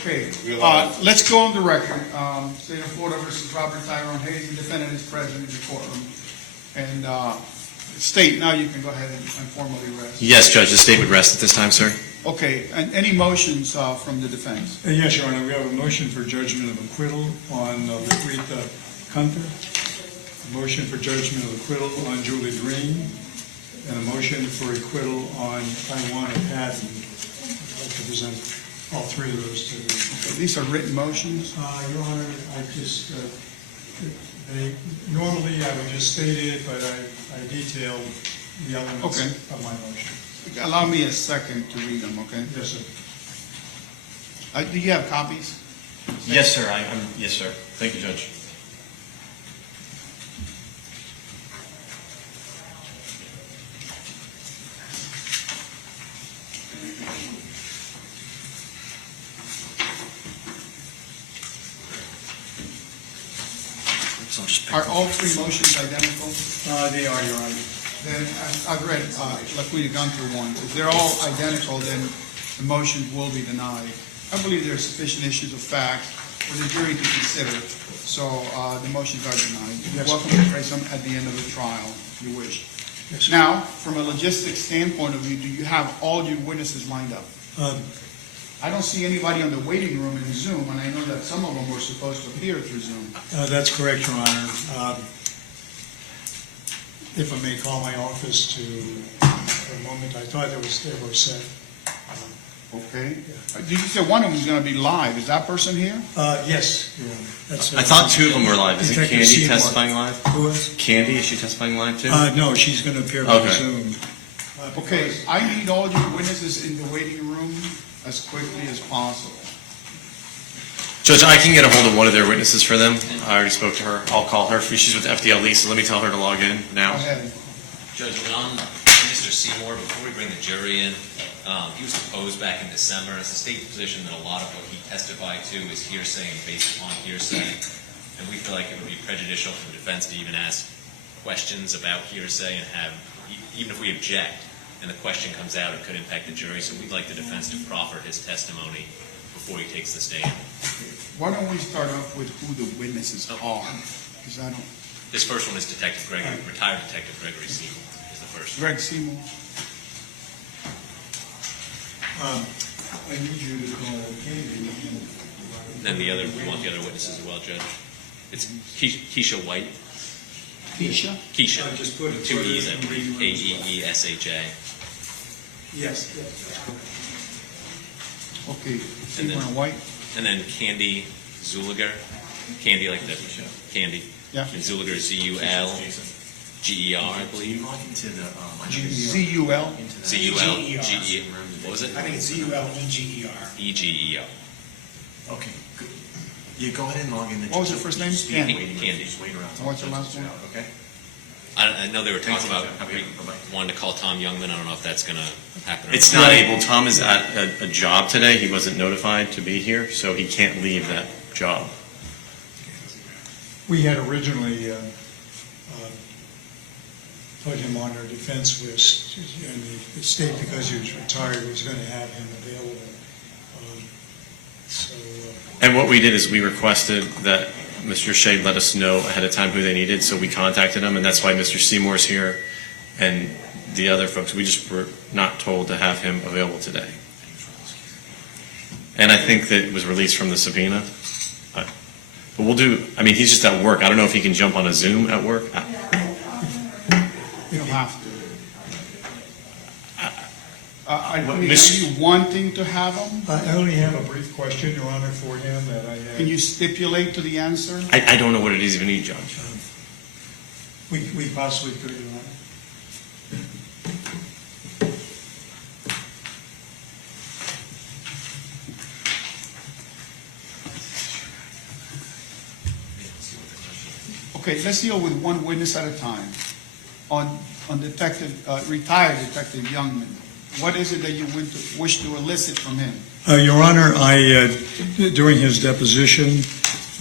Okay, let's go on the record. State of Florida versus Robert Tyrone Hayes, the defendant is present in the courtroom. And State, now you can go ahead and formally rest. Yes, Judge, the state would rest at this time, sir. Okay, and any motions from the defense? Yes, Your Honor, we have a motion for judgment of acquittal on Laquetta Gunther, a motion for judgment of acquittal on Julie Green, and a motion for acquittal on Iwana Patton. I'd like to present all three of those to the... Okay, these are written motions? Your Honor, I just, normally I would just state it, but I detailed the elements of my motion. Allow me a second to read them, okay? Yes, sir. Do you have copies? Yes, sir. Yes, sir. Thank you, Judge. Are all three motions identical? They are, Your Honor. Then I've read Laquetta Gunther one. If they're all identical, then the motions will be denied. I believe there are sufficient issues of fact for the jury to consider, so the motions are denied. You're welcome to raise them at the end of the trial, if you wish. Yes, sir. Now, from a logistics standpoint of view, do you have all your witnesses lined up? I don't see anybody on the waiting room in Zoom, and I know that some of them were supposed to appear through Zoom. That's correct, Your Honor. If I may call my office for a moment, I thought they were set. Okay. Did you say one of them is going to be live? Is that person here? Yes, Your Honor. That's, I thought two of them were live. Is it Detective Candy Seymore. testifying live? Who is? Candy, is she testifying live too? No, she's going to appear by Okay. Zoom. Okay, I need all your witnesses in the waiting room as quickly as possible. Judge, I can get a hold of one of their witnesses for them. I already spoke to her. I'll call her. She's with FDLE, so let me tell her to log in now. Go ahead. Judge, on Mr. Seymore, before we bring the jury in, he was deposed back in December. It's the state's position that a lot of what he testified to is hearsay and based upon hearsay. And we feel like it would be prejudicial for the defense to even ask questions about hearsay and have, even if we object and the question comes out, it could impact the jury. So we'd like the defense to proffer his testimony before he takes the stand. Why don't we start off with who the witnesses are? Because I don't... This first one is Detective Gregory, retired Detective Gregory Seymour is the first one. Greg Seymour. I need you to call Candy. And then the other, we want the other witnesses as well, Judge. It's Keisha White. Keisha? Keisha. Just put it. Two E's, I believe. Aeesha. Yes. Okay, And then- Seymour and White? And then Candy Zuliger. Candy like the candy. Yeah. And Zuliger Zuler, I believe. Z-U-L? Zulegger. What was it? I think it's Zuleger. Eger. Okay, good. Yeah, go ahead and log in. What was her first name? Candy. Just wait around. And what's her last name? Okay. I know they were talking about Have a good one. Bye-bye. wanting to call Tom Youngman. I don't know if that's going to happen. Or It's not able. Tom is at a job today. He wasn't notified to be here, so he can't leave that job. We had originally put him on our defense list, and the state, because he was retired, was going to have him available. And what we did is we requested that Mr. Shea let us know ahead of time who they needed, so we contacted him, and that's why Mr. Seymour's here and the other folks. We just were not told to have him available today. And I think that it was released from the subpoena. But we'll do, I mean, he's just at work. I don't know if he can jump on a Zoom at work. You don't have to. Are Miss- you wanting to have them? I only have a brief question, Your Honor, for him that I have. Can you stipulate to the answer? I don't know what it is even need, Judge. We possibly could, Your Honor. Okay, let's deal with one witness at a time. On retired Detective Youngman, what is it that you wish to elicit from him? Your Honor, during his deposition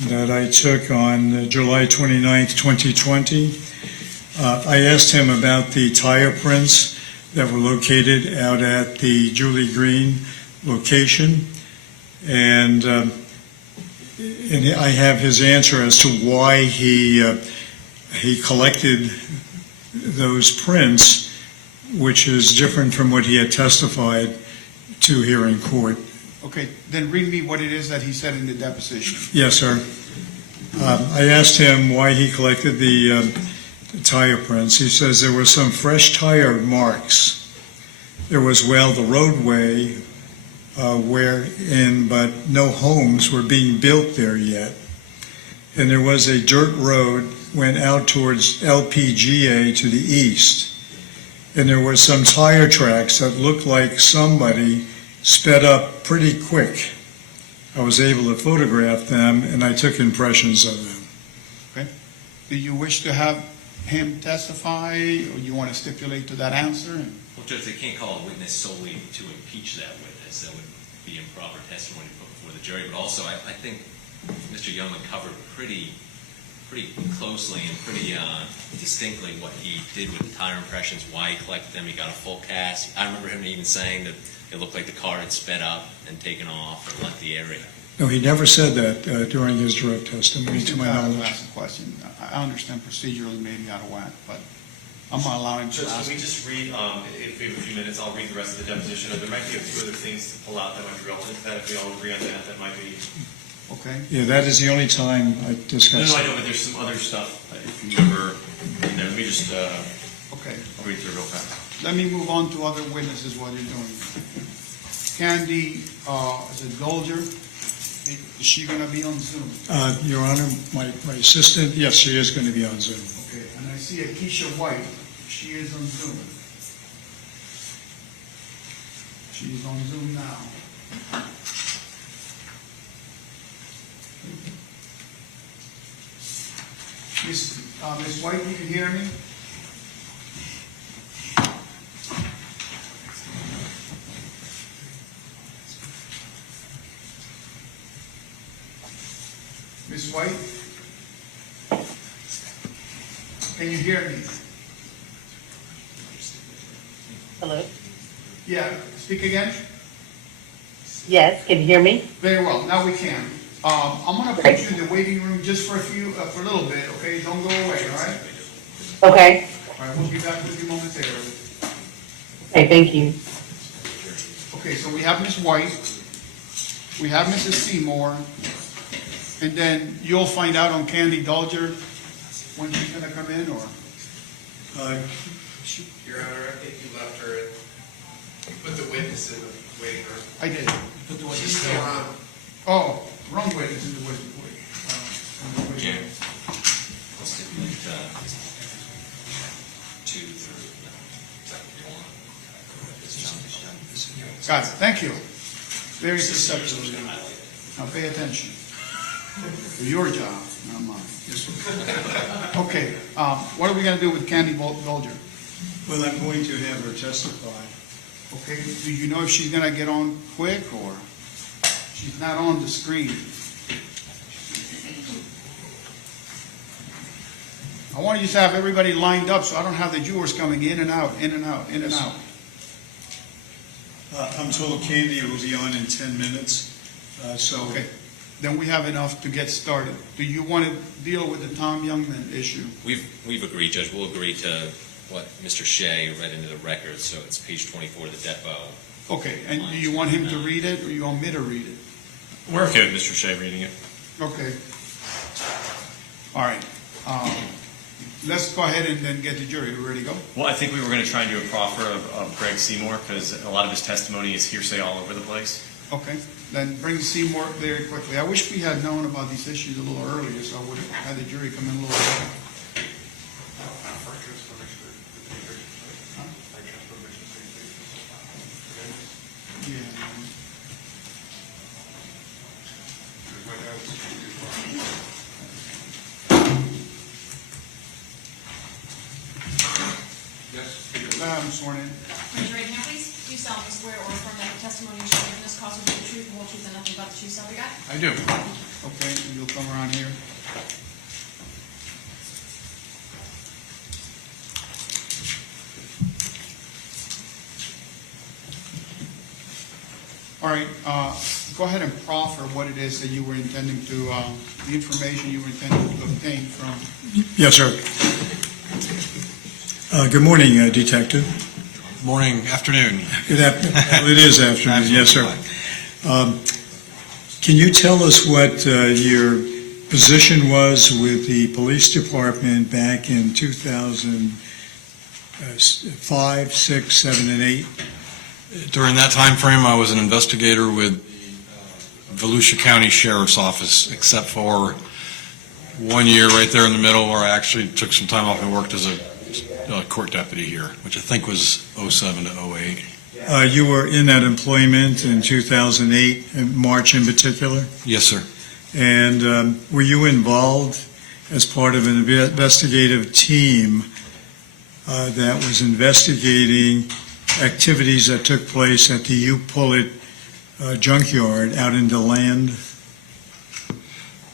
that I took on July 29th, 2020, I asked him about the tire prints that were located out at the Julie Green location. And I have his answer as to why he collected those prints, which is different from what he had testified to here in court. Okay, then read me what it is that he said in the deposition. Yes, sir. I asked him why he collected the tire prints. He says there were some fresh tire marks. There was, the roadway but no homes were being built there yet. And there was a dirt road went out towards LPGA to the east. And there were some tire tracks that looked like somebody sped up pretty quick. I was able to photograph them, and I took impressions of them. Okay. Do you wish to have him testify, or you want to stipulate to that answer? Well, Judge, they can't call a witness solely to impeach that witness. That would be improper testimony put before the jury. But also, I think Mr. Yeoman covered pretty closely and pretty distinctly what he did with the tire impressions, why he collected them. He got a full cast. I remember him even saying that it looked like the car had sped up and taken off or left the area. No, he never said that during his direct testimony, to my knowledge. Ask a question. I understand procedurally maybe out of whack, but I'm not allowing him to Judge, ask. can we just read, if we have a few minutes, I'll read the rest of the deposition. There might be a few other things to pull out that might be relevant to that. If we all agree on that, that might be... Okay. Yeah, that is the only time I discussed I it. know, but there's some other stuff, if you remember, in there. Let me just, Okay. I'll read through it real fast. Let me move on to other witnesses while you're doing it. Candy, is it Golger? Is she going to be on Zoom? Your Honor, my assistant, yes, she is going to be on Zoom. Okay. And I see Akeisha White. She is on Zoom. She's on Zoom now. Miss White, you can hear me? Miss White? Can you hear me? Hello? Yeah, speak again? Yes, can you hear me? Very well, now we can. I'm gonna put you in the waiting room just for a little bit, okay? Don't go away, all right? Okay. All right, we'll be back with you momentarily. Okay, thank you. Okay, so we have Miss White, we have Mrs. Seymore, and then you'll find out on Candy Dolger when she's gonna come in, or? Your Honor, I think you left her, put the witness in the waiting room. I did. She's still on. Oh, wrong witness in the waiting room. Yeah. Let's stipulate 2 through 1. Got it, thank you. Very perceptive. Now pay attention. Your job, not mine. Okay, what are we gonna do with Candy Dolger? Well, I'm going to have her testify. Okay, do you know if she's gonna get on quick, or she's not on the screen? I want you to have everybody lined up so I don't have the jurors coming in and out, in and out, in and out. I'm told Candy will be on in 10 minutes, so... Okay, then we have enough to get started. Do you want to deal with the Tom Youngman issue? We've agreed, Judge. We'll agree to what Mr. Shea read into the record, so it's page 24 of the depo. Okay, and do you want him to read it, or you want me to read it? We're okay with Mr. Shea reading it. Okay. All right. Let's go ahead and then get the jury. We ready to go? Well, I think we were going to try and do a proffer of Greg Seymour, because a lot of his testimony is hearsay all over the place. Okay, then bring Seymore very quickly. I wish we had known about these issues a little earlier, so I would have had the jury come in a little early. Yeah. I'm sworn in. Raise your right hand, please. Do you solemnly swear or affirm that the testimony you share in this cause will be the truth, the whole truth, and nothing but the truth, so help you God? I do. Okay, and you'll come around here. All right, go ahead and proffer what it is that you were intending to, the information you were intending to obtain from. Yes, sir. Good morning, Detective. Morning, afternoon. Good afternoon. Well, it is afternoon, yes, sir. Can you tell us what your position was with the police department back in 2005, 6, 7, and 8? During that time frame, I was an investigator with the Volusia County Sheriff's Office, except for 1 year right there in the middle where I actually took some time off and worked as a court deputy here, which I think was 07 to 08. You were in that employment in 2008, in March in particular? Yes, sir. And were you involved as part of an investigative team that was investigating activities that took place at the U-Pullet junkyard out in DeLand?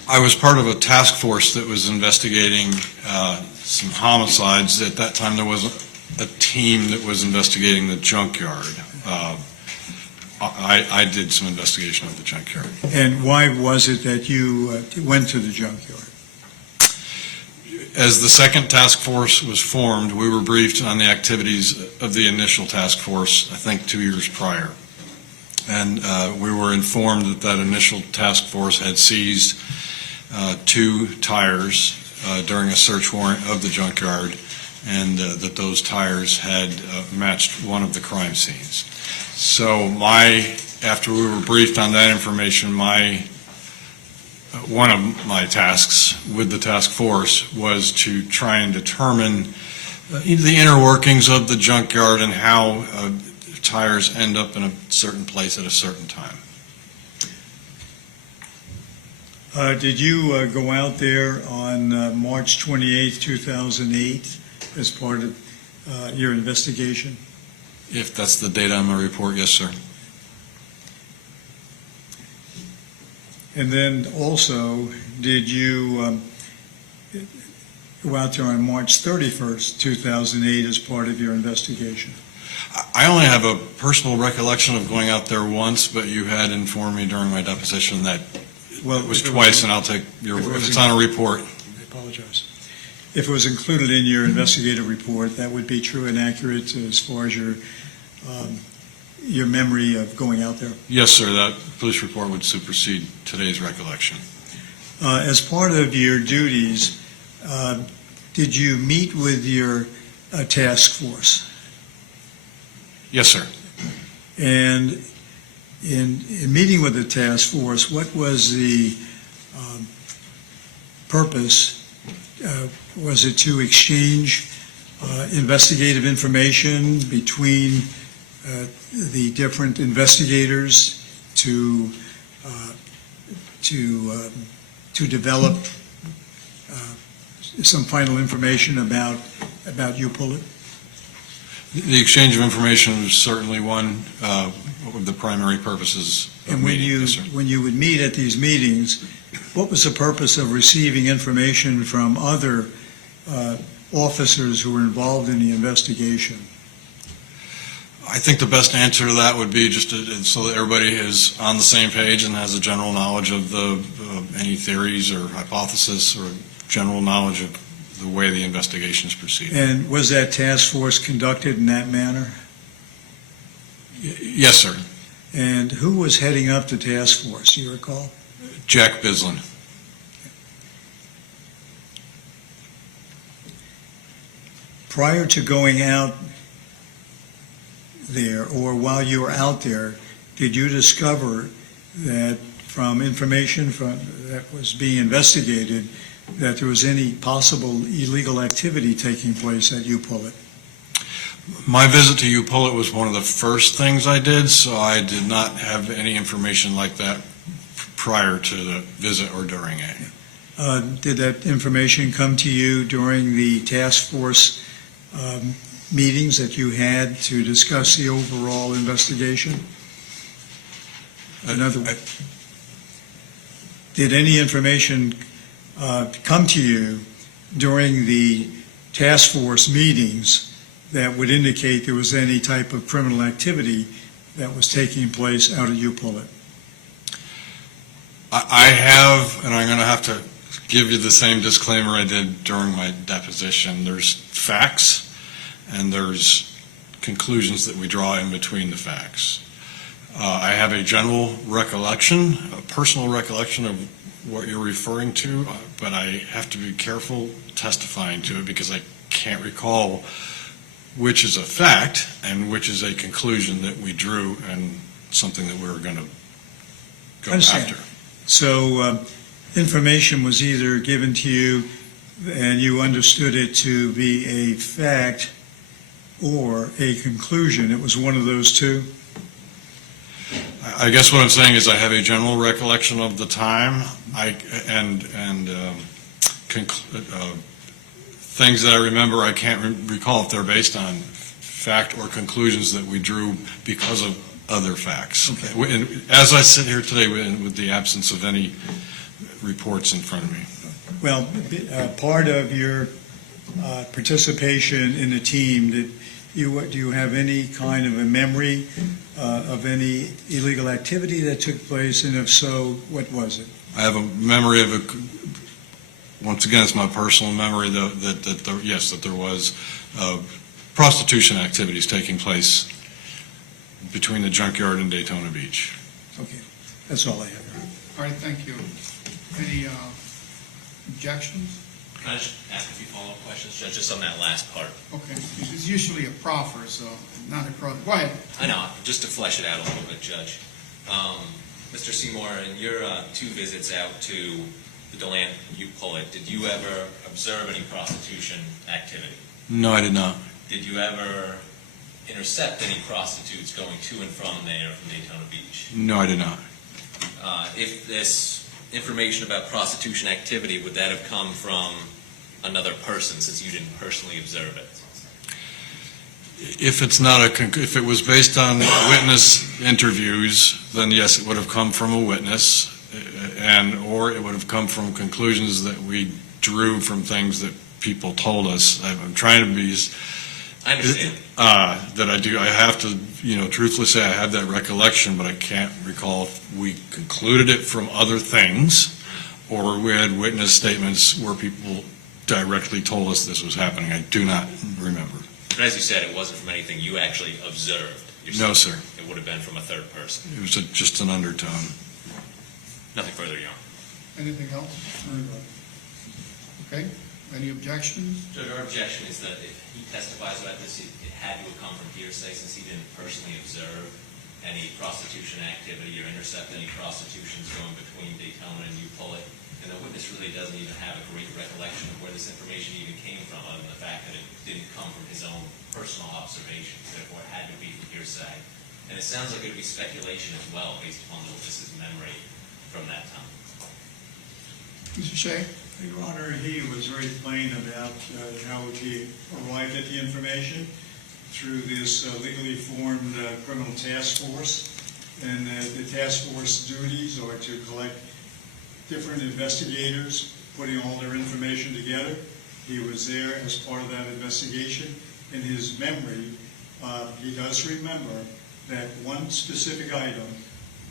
I was part of a task force that was investigating some homicides. At that time, there was a team that was investigating the junkyard. I did some investigation of the junkyard. And why was it that you went to the junkyard? As the second task force was formed, we were briefed on the activities of the initial task force, I think 2 years prior. And we were informed that that initial task force had seized 2 tires during a search warrant of the junkyard, and that those tires had matched one of the crime scenes. So after we were briefed on that information, one of my tasks with the task force was to try and determine the inner workings of the junkyard and how tires end up in a certain place at a certain time. Did you go out there on March 28, 2008 as part of your investigation? If that's the data on my report, yes, sir. And then also, did you go out there on March 31st, 2008 as part of your investigation? I only have a personal recollection of going out there once, but you had informed me during my deposition that it was twice, and I'll take your, if it's on a report. I apologize. If it was included in your investigative report, that would be true and accurate as far as your memory of going out there? Yes, sir, that police report would supersede today's recollection. As part of your duties, did you meet with your task force? Yes, sir. And in meeting with the task force, what was the purpose? Was it to exchange investigative information between the different investigators to develop some final information about U-Pullet? The exchange of information was certainly one of the primary purposes of And when meeting. Yes, sir. when you would meet at these meetings, what was the purpose of receiving information from other officers who were involved in the investigation? I think the best answer to that would be just so that everybody is on the same page and has a general knowledge of any theories or hypothesis or general knowledge of the way the investigation is proceeding. And was that task force conducted in that manner? Yes, sir. And who was heading up the task force, do you recall? Jack Bislin. Prior to going out there, or while you were out there, did you discover that from information that was being investigated, that there was any possible illegal activity taking place at U-Pullet? My visit to U-Pullet was one of the first things I did, so I did not have any information like that prior to the visit or during it. Did that information come to you during the task force meetings that you had to discuss the overall investigation? In other words, did any information come to you during the task force meetings that would indicate there was any type of criminal activity that was taking place out of U-Pullet? I have, and I'm going to have to give you the same disclaimer I did during my deposition. There's facts, and there's conclusions that we draw in between the facts. I have a general recollection, a personal recollection of what you're referring to, but I have to be careful testifying to it because I can't recall which is a fact and which is a conclusion that we drew and something that we were going to go Understand. after. So information was either given to you and you understood it to be a fact or a conclusion. It was one of those two? I guess what I'm saying is I have a general recollection of the time, things that I remember I can't recall if they're based on fact or conclusions that we drew because of other facts. Okay. And as I sit here today with the absence of any reports in front of me. Well, part of your participation in the team, do you have any kind of a memory of any illegal activity that took place, and if so, what was it? I have a memory of once again, it's my personal memory that there was prostitution activities taking place between the junkyard and Daytona Beach. Okay, that's all I have. All right, thank you. Any objections? Can I just ask a few follow-up questions, Judge, just on that last part? Okay, it's usually a proffer, so not a pro. Go ahead. I know, just to flesh it out a little bit, Judge. Mr. Seymore, in your 2 visits out to the Deland, you pull it, did you ever observe any prostitution activity? No, I did not. Did you ever intercept any prostitutes going to and from there from Daytona Beach? No, I did not. If this information about prostitution activity, would that have come from another person since you didn't personally observe it? If it was based on witness interviews, then yes, it would have come from a witness, or it would have come from conclusions that we drew from things that people told us. I'm trying to be I understand. that I do. I have to, truthfully say I have that recollection, but I can't recall if we concluded it from other things or we had witness statements where people directly told us this was happening. I do not remember. But as you said, it wasn't from anything you actually observed yourself. No, sir. It would have been from a third person. It was just an undertone. Nothing further, Your Honor. Anything else? Okay, any objections? Judge, our objection is that if he testifies about this, it had to have come from hearsay since he didn't personally observe any prostitution activity or intercept any prostitutions going between Daytona and Upullett. And the witness really doesn't even have a great recollection of where this information even came from, other than the fact that it didn't come from his own personal observations. Therefore, it had to be from hearsay. And it sounds like it would be speculation as well, based upon the witness's memory from that time. Mr. Shea? Your Honor, he was very plain about how he arrived at the information through this legally formed criminal task force. And the task force duties are to collect different investigators, putting all their information together. He was there as part of that investigation. In his memory, he does remember that one specific item,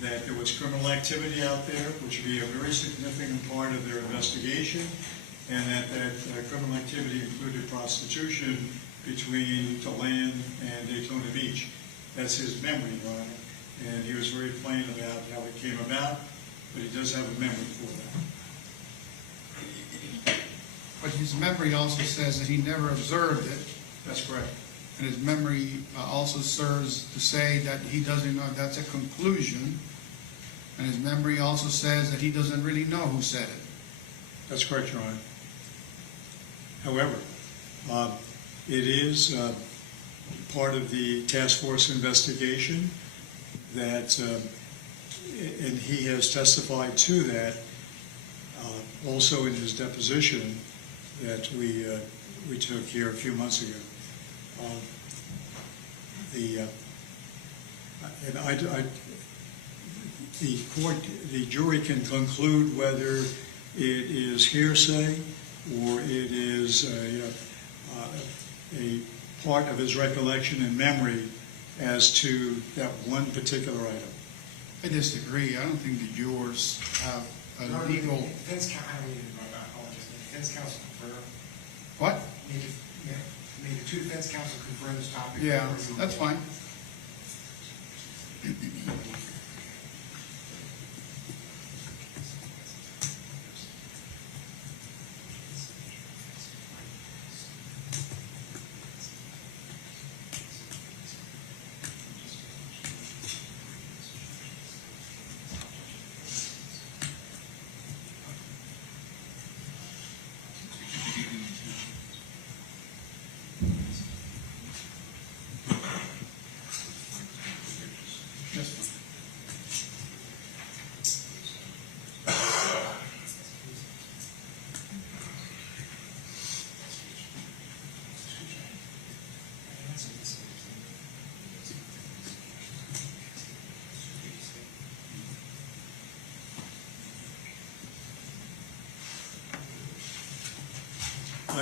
that there was criminal activity out there, which would be a very significant part of their investigation, and that criminal activity included prostitution between DeLand and Daytona Beach. That's his memory, Your Honor. And he was very plain about how it came about, but he does have a memory for that. But his memory also says that he never observed it, That's correct. and his memory also serves to say that he doesn't know, that's a conclusion, and his memory also says that he doesn't really know who said it. That's correct, Your Honor. However, it is part of the task force investigation that, and he has testified to that, also in his deposition that we took here a few months ago. The jury can conclude whether it is hearsay or it is a part of his recollection and memory as to that one particular item. I disagree. I don't think the jurors have legal, Defense counsel, I don't even apologize, the defense counsel confirm, what? may the two defense counsel confirm this topic? Yeah, that's fine.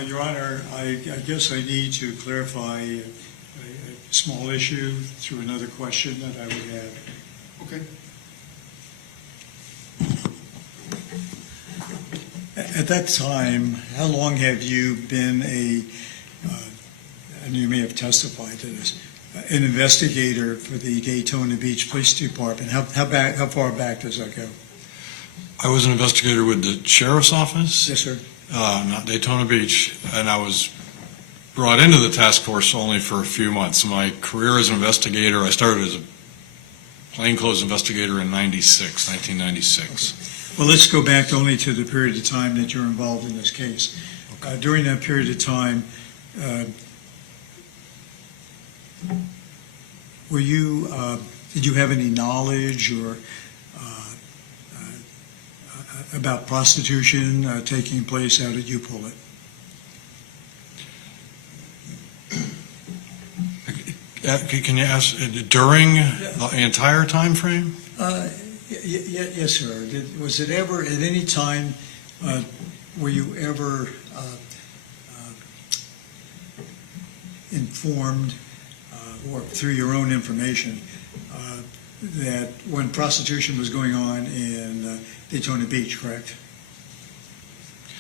Your Honor, I guess I need to clarify a small issue through another question that I would have. Okay. At that time, how long have you been and you may have testified to this, an investigator for the Daytona Beach Police Department? How far back does that go? I was an investigator with the sheriff's office, Yes, sir. not Daytona Beach, and I was brought into the task force only for a few months. My career as an investigator, I started as a plainclothes investigator in 1996. Well, let's go back only to the period of time that you're involved in this case. During that period of time, did you have any knowledge or about prostitution taking place out at Upullet? Can you ask, during the entire time frame? Yes, sir. Was it ever, at any time, were you ever informed, or through your own information, that when prostitution was going on in Daytona Beach, correct?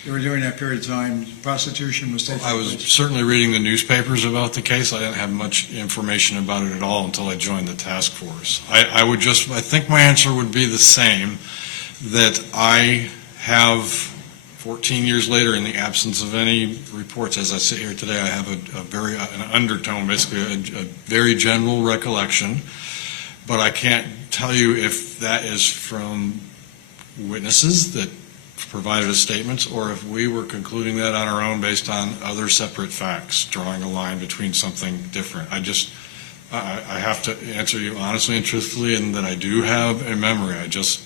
During that period of time, prostitution was taking place? I was certainly reading the newspapers about the case. I didn't have much information about it at all until I joined the task force. I think my answer would be the same, that I have 14 years later, in the absence of any reports, as I sit here today, I have an undertone, basically a very general recollection, but I can't tell you if that is from witnesses that provided us statements, or if we were concluding that on our own based on other separate facts, drawing a line between something different. I have to answer you honestly and truthfully, and that I do have a memory. It's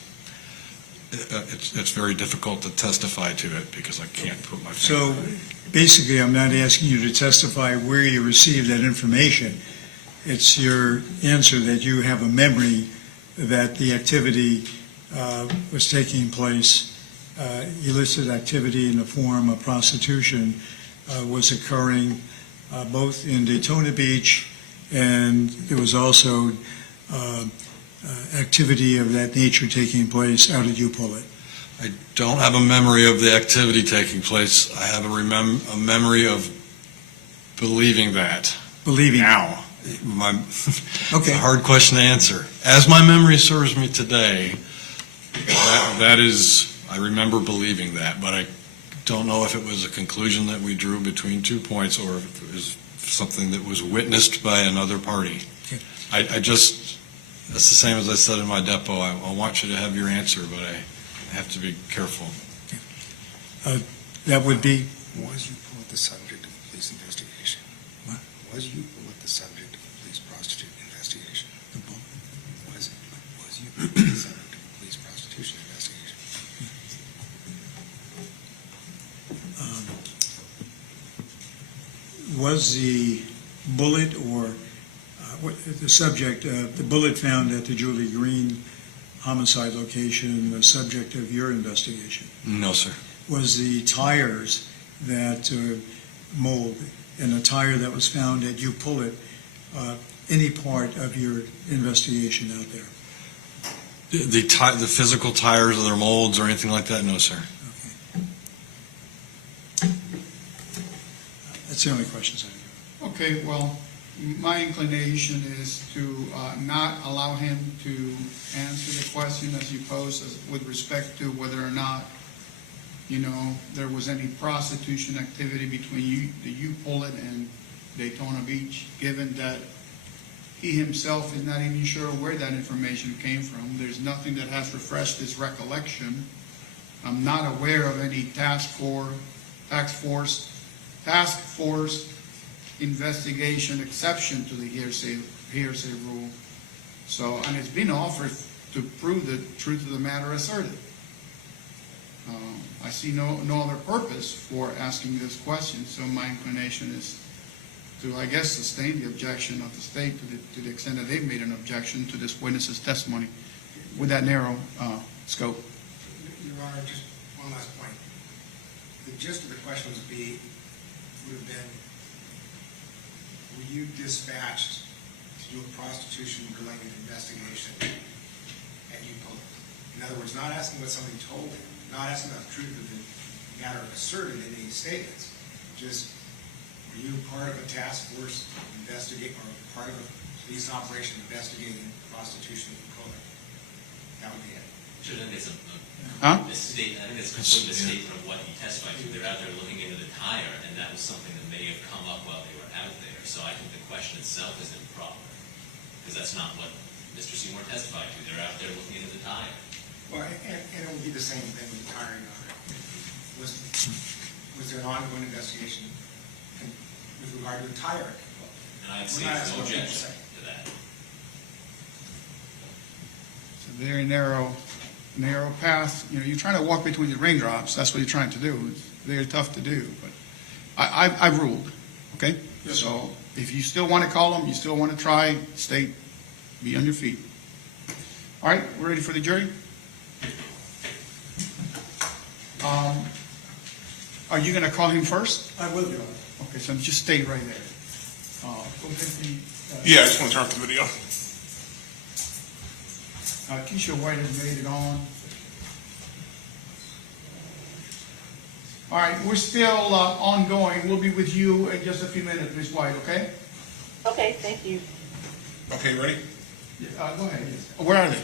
very difficult to testify to it because I can't put my finger So on it. basically, I'm not asking you to testify where you received that information. It's your answer that you have a memory that the activity was taking place, illicit activity in the form of prostitution was occurring both in Daytona Beach, and there was also activity of that nature taking place out at Upullet. I don't have a memory of the activity taking place. I have a memory of believing that. Believing. Now. It's a Okay. hard question to answer. As my memory serves me today, that is, I remember believing that, but I don't know if it was a conclusion that we drew between 2 points or if it was something that was witnessed by another party. Okay. That's the same as I said in my depo. I want you to have your answer, but I have to be careful. That would be, Was Upullet the subject of a police investigation? What? Was Upullet the subject of a police prostitute investigation? Was Upullet the subject of a police prostitution investigation? was the bullet or the subject, the bullet found at the Julie Green homicide location the subject of your investigation? No, sir. Was the tires that mold and the tire that was found at Upullet any part of your investigation out there? The physical tires or their molds or anything like that? No, sir. That's the only questions I have. Okay, well, my inclination is to not allow him to answer the question as you posed with respect to whether or not, there was any prostitution activity between the U-Pullet and Daytona Beach, given that he himself is not even sure where that information came from. There's nothing that has refreshed his recollection. I'm not aware of any task force investigation exception to the hearsay rule. So, and it's been offered to prove the truth of the matter asserted. I see no other purpose for asking this question, so my inclination is to, I guess, sustain the objection of the state to the extent that they've made an objection to this witness's testimony with that narrow scope. Your Honor, just one last point. The gist of the question would have been, were you dispatched to do a prostitution-related investigation at U-Pullet? In other words, not asking what somebody told him, not asking about the truth of the matter asserted in any statements, just were you part of a task force or part of a police operation investigating prostitution at U-Pullet? That would be it. Sure, I think it's Huh? a statement. I think it's completely a statement of what he testified to. They're out there looking into the tire, and that was something that may have come up while they were out there. So I think the question itself is improper, because that's not what Mr. Seymore testified to. They're out there looking into the tire. Well, and it would be the same thing with the tire, Your Honor. Was there an ongoing investigation with regard to the tire? And I'd say We're not there's no asking what people objection say. to that. It's a very narrow path. You're trying to walk between the raindrops. That's what you're trying to do. It's very tough to do, but I've ruled, okay? Yes, So if you still want to call them, you still want to try, state, be on your feet. All right, we're ready for the jury? Are you going to call him first? I will, Your Honor. Okay, so just stay right there. Go ahead, Yeah, I just want to turn off the video. Keisha White has made it on. All right, we're still ongoing. We'll be with you in just a few minutes, Ms. White, okay? Okay, thank you. Okay, ready? Go ahead. Yes. Where are they?